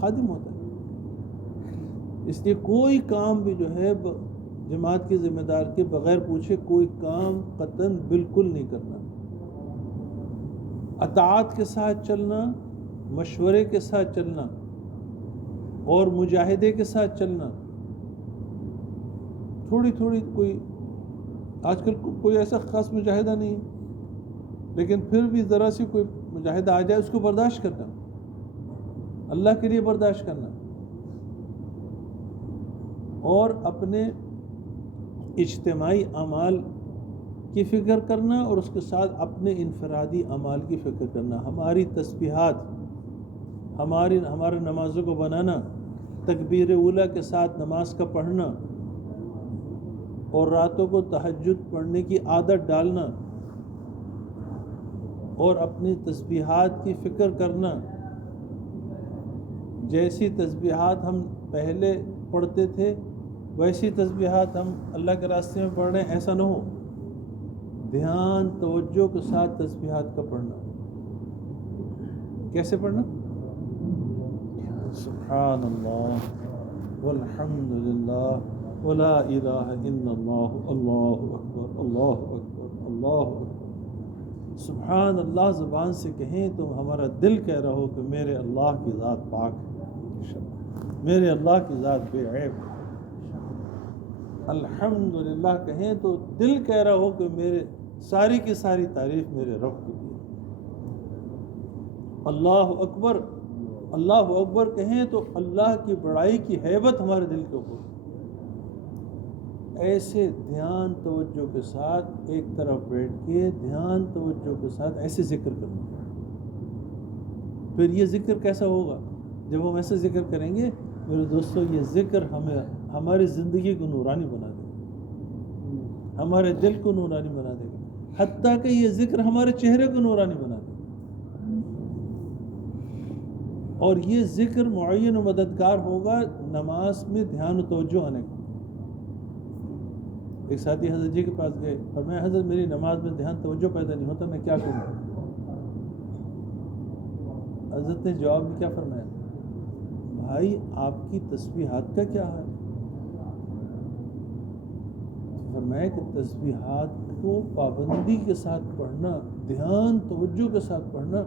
خادم ہوتا ہے. اس لیے کوئی کام بھی جو ہے جماعت کے ذمہ دار کے بغیر پوچھے کوئی کام قطعاً بالکل نہیں کرنا. اطاعت کے ساتھ چلنا، مشورے کے ساتھ چلنا اور مجاہدے کے ساتھ چلنا. تھوڑی تھوڑی کوئی آج کل کوئی ایسا خاص مجاہدہ نہیں ہے، لیکن پھر بھی ذرا سی کوئی مجاہدہ آ جائے اس کو برداشت کرنا، اللہ کے لیے برداشت کرنا، اور اپنے اجتماعی اعمال کی فکر کرنا اور اس کے ساتھ اپنے انفرادی اعمال کی فکر کرنا. ہماری تسبیحات، ہمارے نمازوں کو بنانا، تکبیر اولیٰ کے ساتھ نماز کا پڑھنا اور راتوں کو تہجد پڑھنے کی عادت ڈالنا اور اپنی تسبیحات کی فکر کرنا. جیسی تسبیحات ہم پہلے پڑھتے تھے ویسی تسبیحات ہم اللہ کے راستے میں پڑھ رہے ہیں، ایسا نہ ہو. دھیان توجہ کے ساتھ تسبیحات کا پڑھنا. کیسے پڑھنا؟ سبحان اللہ والحمد للہ ولا الہ الا اللہ، اللہ اکبر اللہ اکبر اللہ اکبر. سبحان اللہ زبان سے کہیں تو ہمارا دل کہہ رہا ہو کہ میرے اللہ کی ذات پاک ہے، میرے اللہ کی ذات بے عیب ہے. الحمدللہ کہیں تو دل کہہ رہا ہو کہ میرے ساری کی ساری تعریف میرے رب کے لیے. اللہ اکبر، اللہ اکبر کہیں تو اللہ کی بڑائی کی ہیبت ہمارے دل کے اوپر. ایسے دھیان توجہ کے ساتھ ایک طرف بیٹھ کے دھیان توجہ کے ساتھ ایسے ذکر کرنا. پھر یہ ذکر کیسا ہوگا؟ جب ہم ایسے ذکر کریں گے میرے دوستو، یہ ذکر ہماری زندگی کو نورانی بنا دے گا، ہمارے دل کو نورانی بنا دے گا، حتیٰ کہ یہ ذکر ہمارے چہرے کو نورانی بنا دے گا. اور یہ ذکر معین و مددگار ہوگا نماز میں دھیان و توجہ آنے کا. ایک ساتھی حضرت جی کے پاس گئے، فرمایا حضرت میری نماز میں دھیان توجہ پیدا نہیں ہوتا، میں کیا کروں؟ حضرت نے جواب میں کیا فرمایا؟ بھائی آپ کی تسبیحات کا کیا حال؟ فرمایا کہ تسبیحات کو پابندی کے ساتھ پڑھنا، دھیان توجہ کے ساتھ پڑھنا،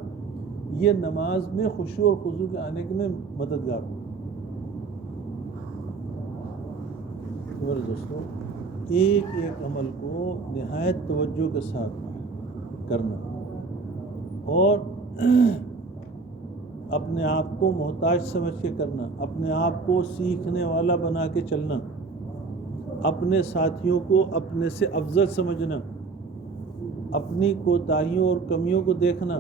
یہ نماز میں خشوع اور خضوع کے آنے کے میں مددگار ہو. میرے دوستو، ایک ایک عمل کو نہایت توجہ کے ساتھ کرنا اور اپنے آپ کو محتاج سمجھ کے کرنا، اپنے آپ کو سیکھنے والا بنا کے چلنا، اپنے ساتھیوں کو اپنے سے افضل سمجھنا، اپنی کوتاہیوں اور کمیوں کو دیکھنا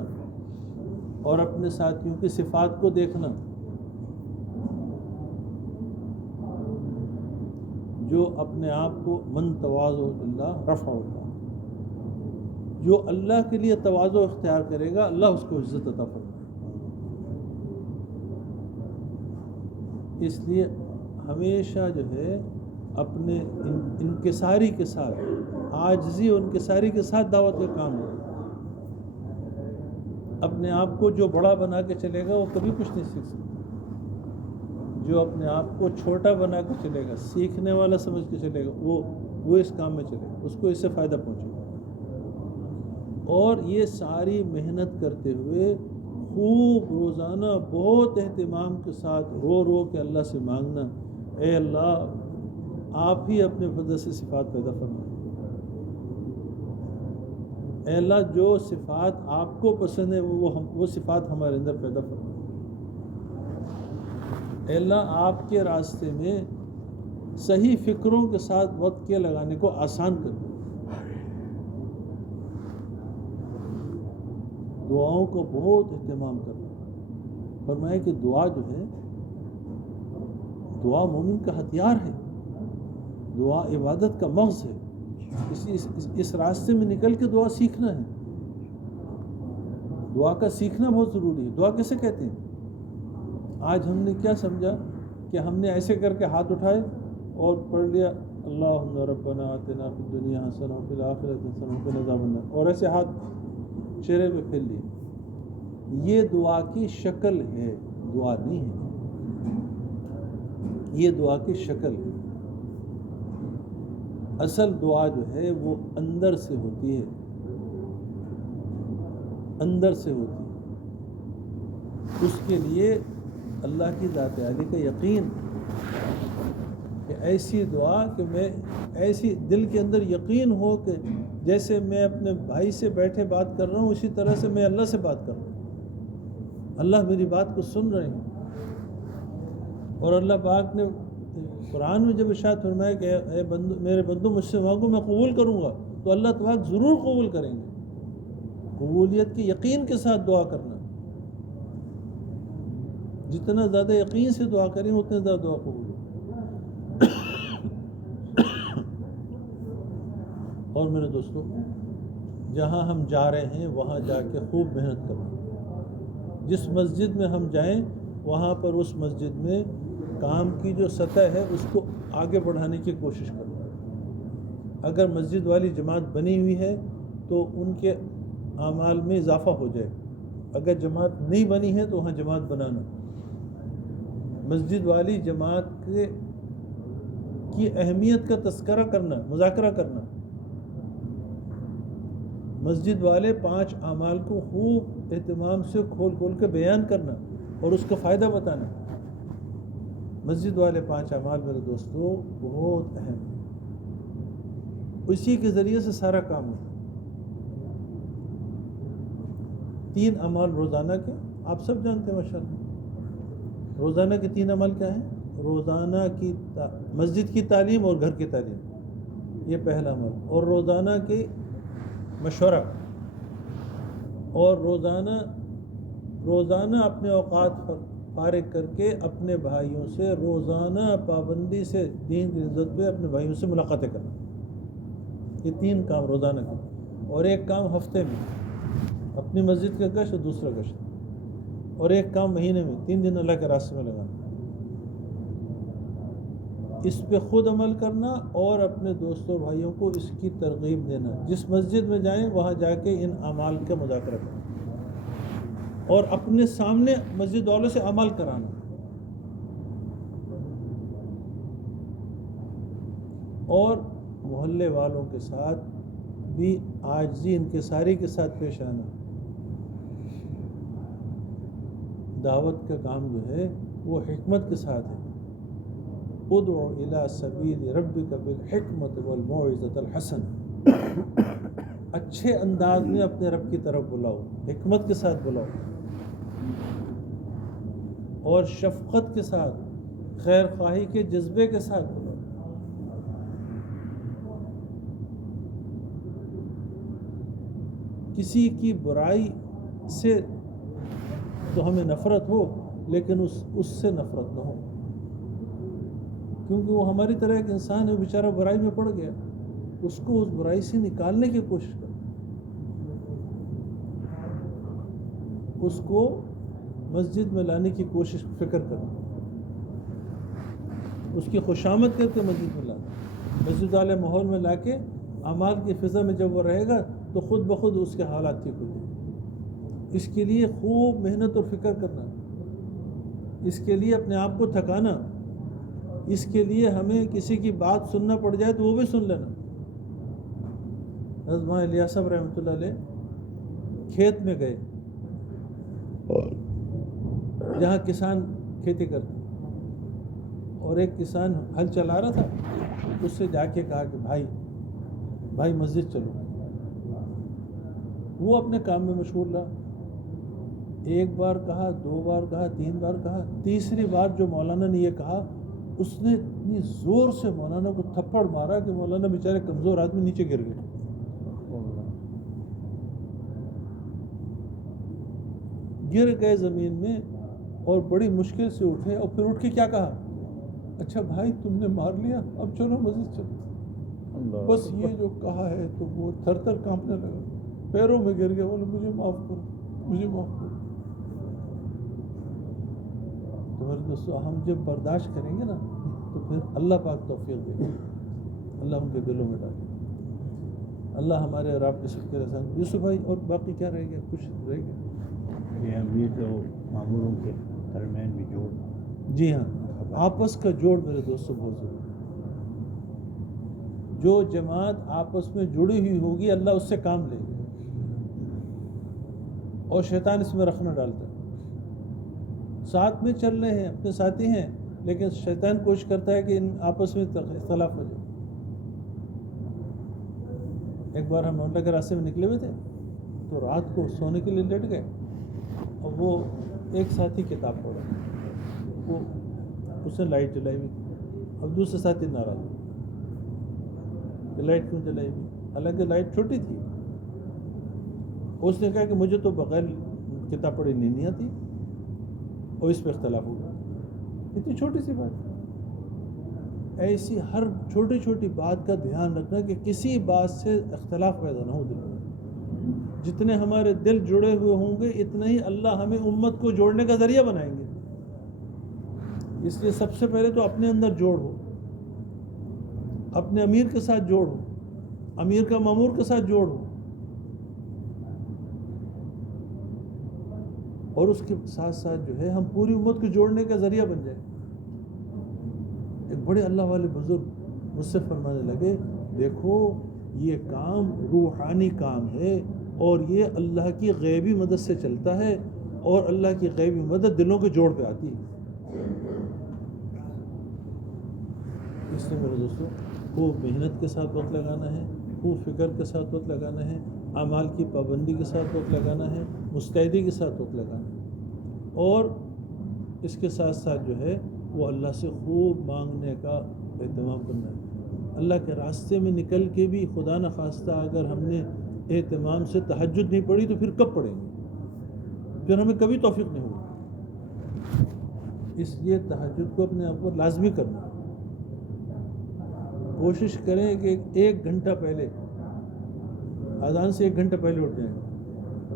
اور اپنے ساتھیوں کی صفات کو دیکھنا. جو اپنے آپ کو من تواضع اللہ رفعہ اللہ، جو اللہ کے لیے تواضع اختیار کرے گا اللہ اس کو عزت عطا فرمائے. اس لیے ہمیشہ جو ہے اپنے انکساری کے ساتھ، عاجزی اور انکساری کے ساتھ دعوت کا کام ہو. اپنے آپ کو جو بڑا بنا کے چلے گا وہ کبھی کچھ نہیں سیکھ سکتا. جو اپنے آپ کو چھوٹا بنا کے چلے گا، سیکھنے والا سمجھ کے چلے گا، وہ اس کام میں چلے گا، اس کو اس سے فائدہ پہنچے گا. اور یہ ساری محنت کرتے ہوئے خوب روزانہ بہت اہتمام کے ساتھ رو رو کے اللہ سے مانگنا، اے اللہ آپ ہی اپنے فضل سے صفات پیدا فرمائیں. اے اللہ جو صفات آپ کو پسند ہے وہ صفات ہمارے اندر پیدا فرمائیں. اے اللہ آپ کے راستے میں صحیح فکروں کے ساتھ وقت کے لگانے کو آسان کر دیں. دعاؤں کو بہت اہتمام کرنا. فرمایا کہ دعا جو ہے، دعا مومن کا ہتھیار ہے، دعا عبادت کا مغز ہے. اس راستے میں نکل کے دعا سیکھنا ہے. دعا کا سیکھنا بہت ضروری ہے. دعا کیسے کہتے ہیں؟ آج ہم نے کیا سمجھا کہ ہم نے ایسے کر کے ہاتھ اٹھائے اور پڑھ لیا اللہم ربنا آتنا فی الدنیا حسنہ وفی الآخرۃ حسنہ وقنا عذاب النار، اور ایسے ہاتھ چہرے پہ پھیر لیے. یہ دعا کی شکل ہے، دعا نہیں ہے. یہ دعا کی شکل ہے. اصل دعا جو ہے وہ اندر سے ہوتی ہے، اندر سے ہوتی ہے. اس کے لیے اللہ کی ذات عالی کا یقین، کہ ایسی دعا کہ میں ایسی دل کے اندر یقین ہو کہ جیسے میں اپنے بھائی سے بیٹھے بات کر رہا ہوں اسی طرح سے میں اللہ سے بات کر رہا ہوں، اللہ میری بات کو سن رہے ہیں. اور اللہ پاک نے قرآن میں جب ارشاد فرمایا کہ اے بندو، میرے بندو مجھ سے مانگو میں قبول کروں گا، تو اللہ تبارک ضرور قبول کریں گے. قبولیت کے یقین کے ساتھ دعا کرنا، جتنا زیادہ یقین سے دعا کریں اتنا زیادہ دعا قبول ہو. اور میرے دوستو، جہاں ہم جا رہے ہیں وہاں جا کے خوب محنت کرنا. جس مسجد میں ہم جائیں وہاں پر اس مسجد میں کام کی جو سطح ہے اس کو آگے بڑھانے کی کوشش کرنا. اگر مسجد والی جماعت بنی ہوئی ہے تو ان کے اعمال میں اضافہ ہو جائے. اگر جماعت نہیں بنی ہے تو وہاں جماعت بنانا. مسجد والی جماعت کی اہمیت کا تذکرہ کرنا، مذاکرہ کرنا. مسجد والے 5 اعمال کو خوب اہتمام سے کھول کھول کے بیان کرنا اور اس کا فائدہ بتانا. مسجد والے 5 اعمال میرے دوستو بہت اہم ہیں. اسی کے ذریعے سے سارا کام ہوتا ہے. 3 اعمال روزانہ کے آپ سب جانتے ہیں ماشاءاللہ. روزانہ کے 3 عمل کیا ہیں؟ روزانہ کی مسجد کی تعلیم اور گھر کی تعلیم، یہ پہلا عمل. اور روزانہ کی مشورہ، اور روزانہ اپنے اوقات فارغ کر کے اپنے بھائیوں سے روزانہ پابندی سے دین کی عزت پہ اپنے بھائیوں سے ملاقاتیں کرنا. یہ 3 کام روزانہ کے. اور ایک کام ہفتے میں اپنی مسجد کا گشت اور دوسرا گشت. اور ایک کام مہینے میں 3 دن اللہ کے راستے میں لگانا. اس پہ خود عمل کرنا اور اپنے دوستوں بھائیوں کو اس کی ترغیب دینا. جس مسجد میں جائیں وہاں جا کے ان اعمال کا مذاکرہ کرنا اور اپنے سامنے مسجد والوں سے عمل کرانا. اور محلے والوں کے ساتھ بھی عاجزی انکساری کے ساتھ پیش آنا. دعوت کا کام جو ہے وہ حکمت کے ساتھ ہے. ادعو الی سبیل ربک بالحکمت والموعظۃ الحسنہ. اچھے انداز میں اپنے رب کی طرف بلاؤ، حکمت کے ساتھ بلاؤ اور شفقت کے ساتھ، خیر خواہی کے جذبے کے ساتھ بلاؤ. کسی کی برائی سے تو ہمیں نفرت ہو لیکن اس سے نفرت نہ ہو، کیونکہ وہ ہماری طرح ایک انسان ہے، بیچارہ برائی میں پڑ گیا. اس کو اس برائی سے نکالنے کی کوشش کرو، اس کو مسجد میں لانے کی کوشش فکر کرو، اس کی خوشامد کر کے مسجد میں لانا. مسجد والے ماحول میں لا کے اعمال کی فضا میں جب وہ رہے گا تو خود بخود اس کے حالات ٹھیک ہو جائیں. اس کے لیے خوب محنت اور فکر کرنا، اس کے لیے اپنے آپ کو تھکانا، اس کے لیے ہمیں کسی کی بات سننا پڑ جائے تو وہ بھی سن لینا. حضرت مولانا الیاس صاحب رحمۃ اللہ علیہ کھیت میں گئے جہاں کسان کھیتی کرتے، اور ایک کسان ہل چلا رہا تھا. اس سے جا کے کہا کہ بھائی مسجد چلو. وہ اپنے کام میں مشغول رہا. 1 بار کہا، 2 بار کہا، 3 بار کہا. تیسری بار جو مولانا نے یہ کہا اس نے اتنی زور سے مولانا کو تھپڑ مارا کہ مولانا بیچارے کمزور آدمی نیچے گر گئے. گر گئے زمین میں اور بڑی مشکل سے اٹھے اور پھر اٹھ کے کیا کہا؟ اچھا بھائی تم نے مار لیا، اب چلو مسجد چلو. بس یہ جو کہا ہے تو وہ تھر تھر کانپنے لگا، پیروں میں گر گیا. بولے مجھے معاف کرو، مجھے معاف کرو. تو میرے دوستو ہم جب برداشت کریں گے نا تو پھر اللہ پاک توفیق دے گا. اللہ ان کے دلوں میں ڈالے. اللہ ہمارے اور آپ کے سب کے رسان. یوسف بھائی اور باقی کیا رہ گیا؟ کچھ رہ گیا؟ یہ امیر و معموروں کے درمیان بھی جوڑ. جی ہاں، آپس کا جوڑ میرے دوستوں بہت ضروری ہے۔ جو جماعت آپس میں جڑی ہوئی ہوگی اللہ اس سے کام لے گا، اور شیطان اس میں رخنہ ڈالتا ہے۔ ساتھ میں چل رہے ہیں، اپنے ساتھی ہیں، لیکن شیطان کوشش کرتا ہے کہ ان آپس میں اختلاف ہو جائے۔ ایک بار ہم محلہ کے راستے میں نکلے ہوئے تھے، تو رات کو سونے کے لیے لیٹ گئے، اور وہ ایک ساتھی کتاب پڑھ رہا تھا، وہ اس نے لائٹ جلائی ہوئی تھی، اب دوسرے ساتھی ناراض ہو کہ لائٹ کیوں جلائی ہوئی، حالانکہ لائٹ چھوٹی تھی۔ اس نے کہا کہ مجھے تو بغیر کتاب پڑھی نہیں آتی، اور اس پہ اختلاف ہو گیا۔ اتنی چھوٹی سی بات۔ ایسی ہر چھوٹی چھوٹی بات کا دھیان رکھنا کہ کسی بات سے اختلاف پیدا نہ ہو دل میں۔ جتنے ہمارے دل جڑے ہوئے ہوں گے اتنا ہی اللہ ہمیں امت کو جوڑنے کا ذریعہ بنائیں گے۔ اس لیے سب سے پہلے تو اپنے اندر جوڑ ہو، اپنے امیر کے ساتھ جوڑ ہو، امیر کا مامور کے ساتھ جوڑ ہو، اور اس کے ساتھ ساتھ جو ہے ہم پوری امت کو جوڑنے کا ذریعہ بن جائیں۔ ایک بڑے اللہ والے بزرگ مجھ سے فرمانے لگے، دیکھو یہ کام روحانی کام ہے، اور یہ اللہ کی غیبی مدد سے چلتا ہے، اور اللہ کی غیبی مدد دلوں کے جوڑ پہ آتی ہے۔ اس لیے میرے دوستو خوب محنت کے ساتھ وقت لگانا ہے، خوب فکر کے ساتھ وقت لگانا ہے، اعمال کی پابندی کے ساتھ وقت لگانا ہے، مستعدی کے ساتھ وقت لگانا ہے، اور اس کے ساتھ ساتھ جو ہے وہ اللہ سے خوب مانگنے کا اہتمام کرنا ہے۔ اللہ کے راستے میں نکل کے بھی خدا نخواستہ اگر ہم نے اہتمام سے تہجد نہیں پڑھی تو پھر کب پڑھیں گے؟ پھر ہمیں کبھی توفیق نہیں ہوگی۔ اس لیے تہجد کو اپنے آپ پر لازمی کرنا، کوشش کریں کہ 1 گھنٹہ پہلے، اذان سے 1 گھنٹہ پہلے اٹھ جائیں،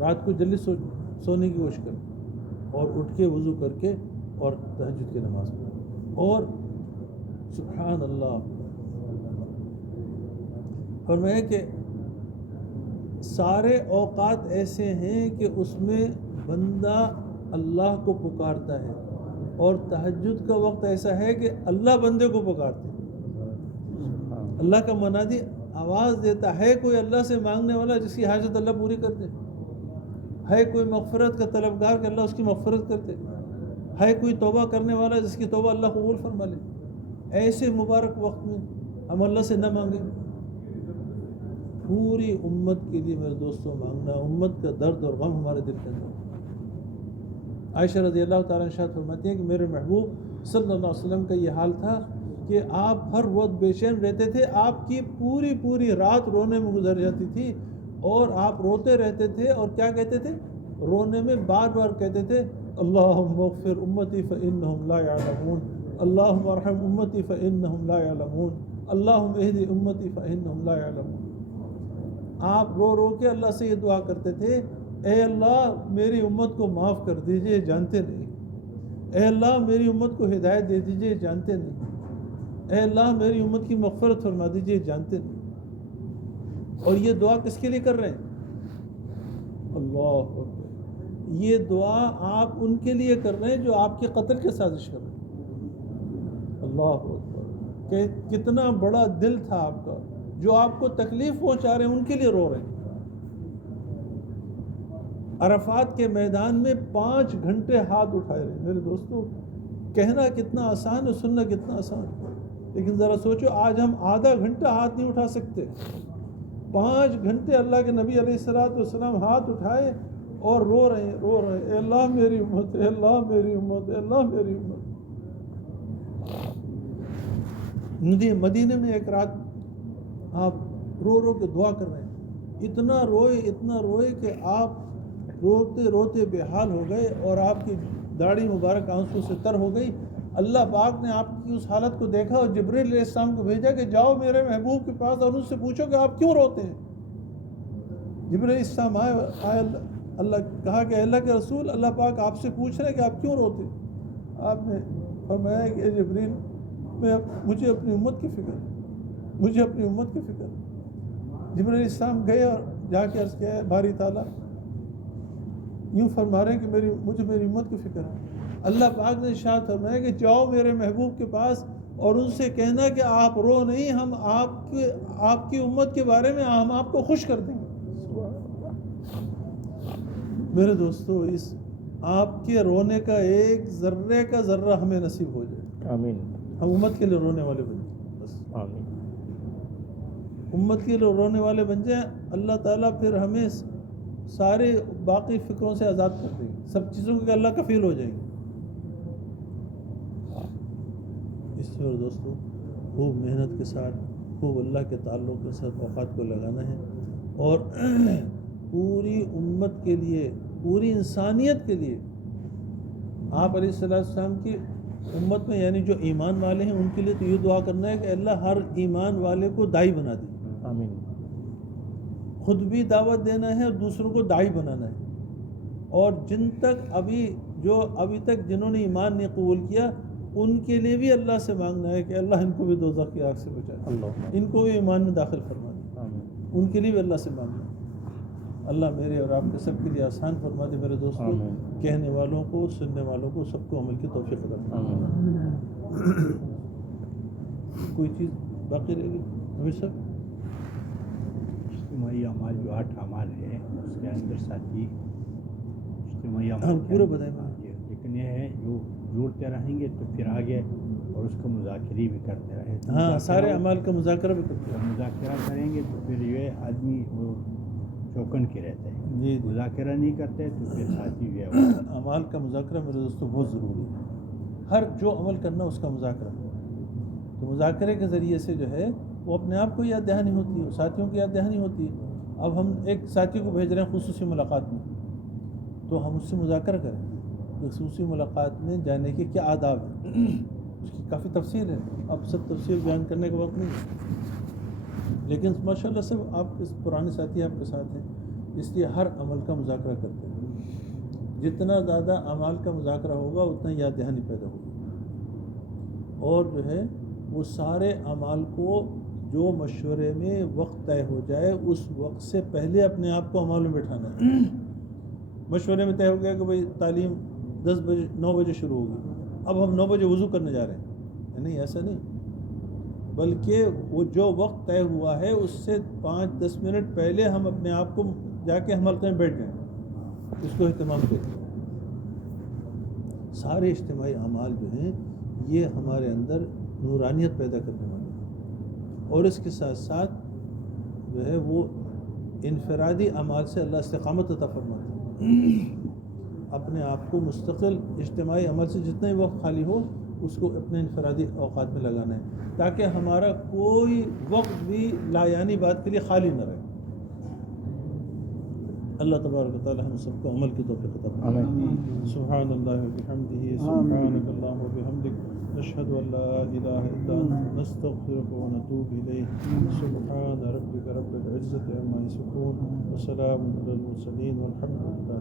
رات کو جلدی سونے کی کوشش کریں، اور اٹھ کے وضو کر کے اور تہجد کی نماز پڑھیں۔ اور سبحان اللہ، فرمایا کہ سارے اوقات ایسے ہیں کہ اس میں بندہ اللہ کو پکارتا ہے، اور تہجد کا وقت ایسا ہے کہ اللہ بندے کو پکارتے ہیں۔ اللہ کا منادی آواز دیتا ہے، کوئی اللہ سے مانگنے والا جس کی حاجت اللہ پوری کرتے ہے، کوئی مغفرت کا طلبگار کہ اللہ اس کی مغفرت کرتے ہے، کوئی توبہ کرنے والا جس کی توبہ اللہ قبول فرما لے۔ ایسے مبارک وقت میں ہم اللہ سے نہ مانگیں، پوری امت کے لیے میرے دوستوں مانگنا، امت کا درد اور غم ہمارے دل کے اندر۔ عائشہ رضی اللہ تعالیٰ عنہا فرماتی ہیں کہ میرے محبوب صلی اللہ علیہ وسلم کا یہ حال تھا کہ آپ ہر وقت بے چین رہتے تھے، آپ کی پوری رات رونے میں گزر جاتی تھی، اور آپ روتے رہتے تھے، اور کیا کہتے تھے؟ رونے میں بار بار کہتے تھے، اللہم اغفر امتی فانہم لا یعلمون، اللہم ارحم امتی فانہم لا یعلمون، اللہم اہدی امتی فانہم لا یعلمون۔ آپ رو رو کے اللہ سے یہ دعا کرتے تھے، اے اللہ میری امت کو معاف کر دیجئے، جانتے نہیں، اے اللہ میری امت کو ہدایت دے دیجئے، جانتے نہیں، اے اللہ میری امت کی مغفرت فرما دیجئے، جانتے نہیں۔ اور یہ دعا کس کے لیے کر رہے ہیں؟ اللہ اکبر، یہ دعا آپ ان کے لیے کر رہے ہیں جو آپ کے قتل کی سازش کر رہے ہیں۔ اللہ اکبر، کہ کتنا بڑا دل تھا آپ کا، جو آپ کو تکلیف پہنچا رہے ہیں ان کے لیے رو رہے ہیں۔ عرفات کے میدان میں 5 گھنٹے ہاتھ اٹھائے رہے۔ میرے دوستو کہنا کتنا آسان ہے، سننا کتنا آسان ہے، لیکن ذرا سوچو آج ہم آدھا گھنٹہ ہاتھ نہیں اٹھا سکتے، 5 گھنٹے اللہ کے نبی علیہ السلام ہاتھ اٹھائے اور رو رہے ہیں، اے اللہ میری امت، اے اللہ میری امت، اے اللہ میری امت۔ مدینے میں ایک رات آپ رو رو کے دعا کر رہے ہیں، اتنا روئے کہ آپ روتے روتے بے حال ہو گئے، اور آپ کی داڑھی مبارک آنسو سے تر ہو گئی۔ اللہ پاک نے آپ کی اس حالت کو دیکھا اور جبرائیل علیہ السلام کو بھیجا کہ جاؤ میرے محبوب کے پاس اور ان سے پوچھو کہ آپ کیوں روتے ہیں۔ جبرائیل علیہ السلام آئے، اللہ کہا کہ اللہ کے رسول، اللہ پاک آپ سے پوچھ رہے ہیں کہ آپ کیوں روتے ہیں۔ آپ نے فرمایا کہ جبرائیل، مجھے اپنی امت کی فکر ہے، مجھے اپنی امت کی فکر ہے۔ جبرائیل علیہ السلام گئے اور جا کے عرض کیا، باری تعالیٰ یوں فرما رہے ہیں کہ مجھے میری امت کی فکر ہے۔ اللہ پاک نے ارشاد فرمایا کہ جاؤ میرے محبوب کے پاس اور ان سے کہنا کہ آپ رو نہیں، ہم آپ کی امت کے بارے میں ہم آپ کو خوش کر دیں گے۔ میرے دوستو، اس آپ کے رونے کا ایک ذرے کا ذرہ ہمیں نصیب ہو جائے، آمین، ہم امت کے لیے رونے والے بن جائیں، بس آمین، امت کے لیے رونے والے بن جائیں، اللہ تعالیٰ پھر ہمیں سارے باقی فکروں سے آزاد کر دیں گے، سب چیزوں کے اللہ کفیل ہو جائیں گے۔ اس لیے اور دوستو، خوب محنت کے ساتھ، خوب اللہ کے تعلق کے ساتھ اوقات کو لگانا ہے، اور پوری امت کے لیے، پوری انسانیت کے لیے، آپ علیہ السلام کی امت میں یعنی جو ایمان والے ہیں ان کے لیے تو یہ دعا کرنا ہے کہ اللہ ہر ایمان والے کو داعی بنا دے، آمین، خود بھی دعوت دینا ہے اور دوسروں کو داعی بنانا ہے، اور جن تک ابھی تک جنہوں نے ایمان نہیں قبول کیا ان کے لیے بھی اللہ سے مانگنا ہے کہ اللہ ان کو بھی دوزخ کی آگ سے بچا دے، اللہ، ان کو بھی ایمان میں داخل فرما دے، آمین، ان کے لیے بھی اللہ سے مانگنا ہے۔ اللہ میرے اور آپ کے سب کے لیے آسان فرما دے میرے دوستو، آمین، کہنے والوں کو، سننے والوں کو، سب کو عمل کی توفیق عطا فرما۔ آمین۔ کوئی چیز باقی رہ گئی امیر صاحب؟ اجتماعی اعمال جو 8 اعمال ہیں اس کے اندر ساتھی اجتماعی ہم اعمال پورا بتائیں گے۔ لیکن یہ ہے جو جوڑتے رہیں گے تو پھر آگے اور اس کو مذاکرے بھی کرتے رہیں، ہاں، سارے اعمال کا مذاکرہ بھی کرتے جب مذاکرہ کریں گے تو پھر یہ آدمی وہ چوکن کے رہتا ہے، ہیں۔ جی جی، مذاکرہ نہیں کرتے تو پھر ساتھی جو ہے اعمال کا مذاکرہ میرے دوستو بہت ضروری ہے، ہر جو عمل کرنا اس کا مذاکرہ، تو مذاکرے کے ذریعے سے جو ہے وہ اپنے آپ کو یاد دہانی ہوتی ہے، ساتھیوں کی یاد دہانی ہوتی ہے۔ اب ہم ایک ساتھی کو بھیج رہے ہیں خصوصی ملاقات میں، تو ہم اس سے مذاکرہ کریں خصوصی ملاقات میں جانے کے کیا آداب ہیں، اس کی کافی تفصیل ہے، اب سب تفصیل بیان کرنے کا وقت نہیں ہے، لیکن ماشاءاللہ سب آپ کے پرانے ساتھی آپ کے ساتھ ہیں، اس لیے ہر عمل کا مذاکرہ کرتے ہیں، جتنا زیادہ اعمال کا مذاکرہ ہوگا اتنا یاد دہانی پیدا ہوگی، اور جو ہے وہ سارے اعمال کو جو مشورے میں وقت طے ہو جائے اس وقت سے پہلے اپنے آپ کو عمل میں بٹھانا ہے۔ مشورے میں طے ہو گیا کہ بھئی تعلیم 9 بجے شروع ہوگی، اب ہم 9 بجے وضو کرنے جا رہے ہیں، نہیں ایسا نہیں، بلکہ وہ جو وقت طے ہوا ہے اس سے 5-10 منٹ پہلے ہم اپنے آپ کو جا کے ہم حلقے میں بیٹھ جائیں، اس کو اہتمام کریں۔ سارے اجتماعی اعمال جو ہیں یہ ہمارے اندر نورانیت پیدا کرنے والے ہیں، اور اس کے ساتھ ساتھ جو ہے وہ انفرادی اعمال سے اللہ استقامت عطا فرماتا ہے۔ اپنے آپ کو مستقل اجتماعی عمل سے جتنا ہی وقت خالی ہو اس کو اپنے انفرادی اوقات میں لگانا ہے، تاکہ ہمارا کوئی وقت بھی لا یعنی بات کے لیے خالی نہ رہے۔ اللہ تبارک و تعالی ہم سب کو عمل کی توفیق عطا فرمائے۔ سبحان اللہ و بحمدہ، سبحانک اللہم و بحمدک، نشہد ان لا الہ الا انت، نستغفرک و نتوب الیک۔ سبحان ربک رب العزۃ عما یصفون، وسلام علی المرسلین، والحمد للہ۔